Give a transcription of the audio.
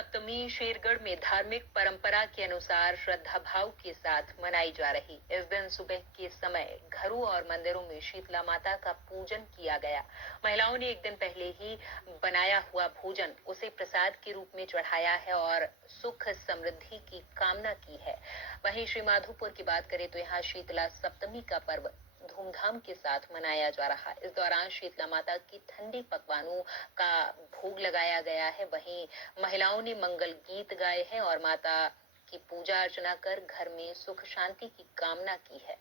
सप्तमी शेरगढ़ में धार्मिक परंपरा के अनुसार श्रद्धा भाव के साथ मनाई जा रही। इस दिन सुबह के समय घरों और मंदिरों में शीतला माता का पूजन किया गया। महिलाओं ने एक दिन पहले ही बनाया हुआ भोजन उसे प्रसाद के रूप में चढ़ाया है और सुख समृद्धि की कामना की है। वहीं श्रीमाधोपुर की बात करें तो यहाँ शीतला सप्तमी का पर्व धूमधाम के साथ मनाया जा रहा है। इस दौरान शीतला माता की ठंडी पकवानों का भोग लगाया गया है। वहीं महिलाओं ने मंगल गीत गाए हैं और माता की पूजा अर्चना कर घर में सुख शांति की कामना की है।